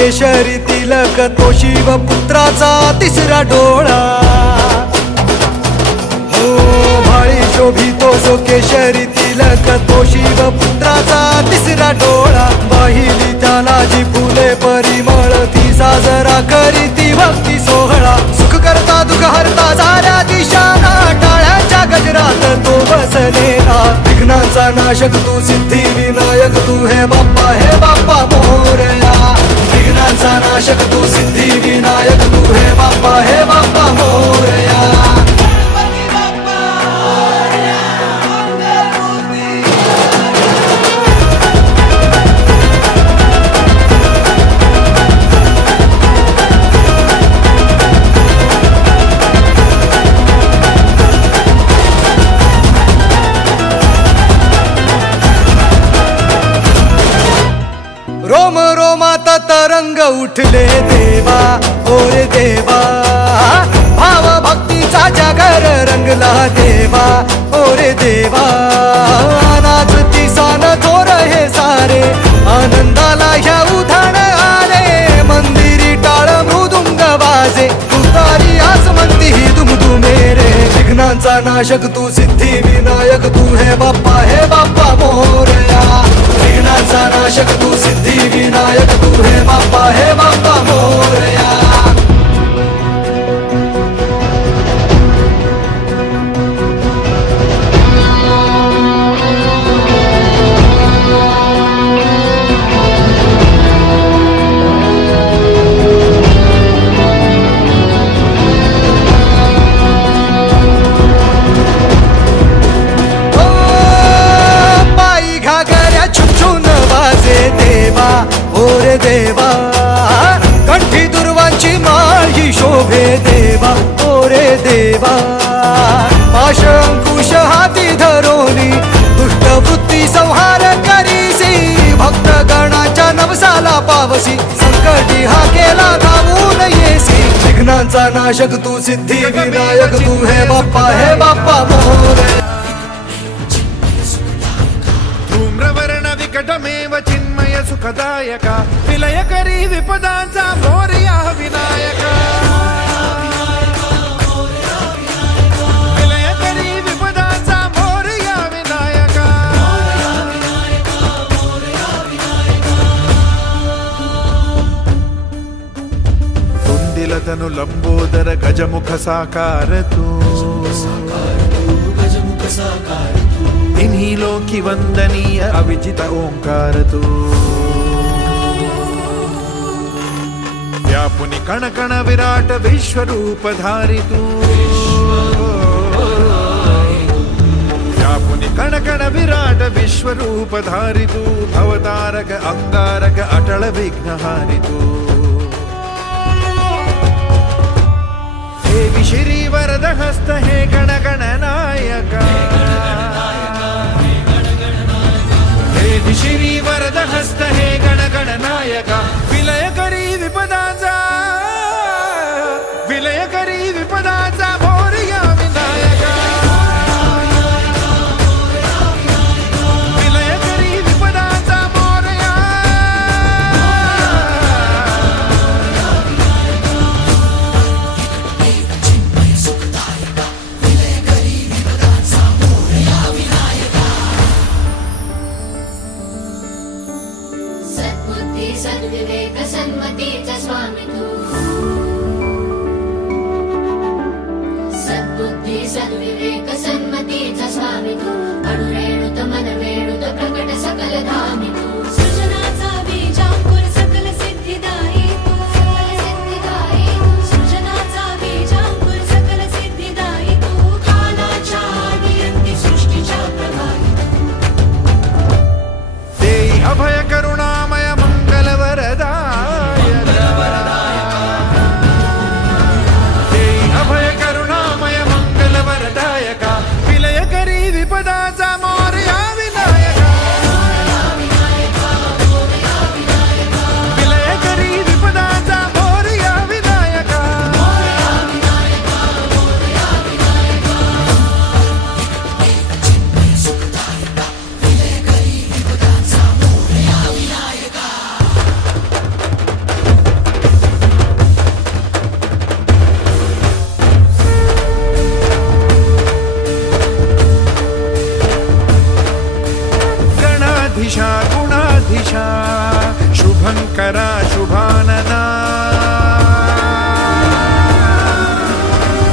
केशरी तिलक तो शिवपुत्राचा तिसरा डोळा हो भाळी शोभितो जो केशरी तिलक तो शिवपुत्राचा तिसरा डोळा वाहिली त्याला जी फुले परिमळ ती साजरा करी ती भक्ती सोहळा सुख करता दुःख हरता साऱ्या दिशाना टाळ्याच्या गजरात तो बसलेला विघ्नांचा नाशक तू सिद्धी विनायक तू हे बाप्पा मोरया विघ्नांचा नाशक तू सिद्धी विनायक तू हे बाप्पा मोरया रोम रोमात तरंग उठले देवा ओरे देवा भाव भक्तीचा जागर रंगला देवा ओरे देवा नाचती सान थोर हे सारे आनंदाला ह्या उधाण आले मंदिरी टाळ मृदुंग वाजे तुतारी आज म्हणती ही दुमदुमे रे विघ्नांचा नाशक तू सिद्धी विनायक तू हे बाप्पा मोरया विघ्नांचा नाशक तू सिद्धी विनायक तू हे बाप्पा मोरया ओरे देवा कंठी दुर्वांची माळ ही शोभे देवा ओरे देवा पाश अंकुश हाती धरोनी दुष्ट वृत्ती संहार करीसी भक्त गणाच्या नवसाला पावसी संकटी हा केला धावून येसी विघ्नांचा नाशक तू सिद्धी विनायक तू हे बाप्पा मोरया धूम्रवर्ण विकटमेव चिन्मय सुखदायका विलयकरी विपदांचा मोरया विनायका विलयकरी विपदांचा मोरया विनायका तुंदिल तनु लंबोदर गजमुख साकार तू तिन्ही लोकी वंदनीय अविजित ओंकार तू व्यापुनि कण कण विराट विश्वरूप धारी तू व्यापुनि कण कण विराट विश्वरूप धारी तू भवतारक अंगारक अटल विघ्नहारी तू देवी श्री वरद हस्त हे गण गण नायका देवी श्री वरद हस्त हे गण गण नायका विलयकरी विपदाचा मोरया विनायका विलयकरी विपदाचा मोरया सद्बुद्धि सद्विवेक गुणाधीशा शुभंकरा शुभानना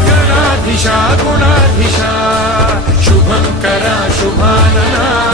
गणाधीशा गुणाधीशा शुभंकरा शुभानना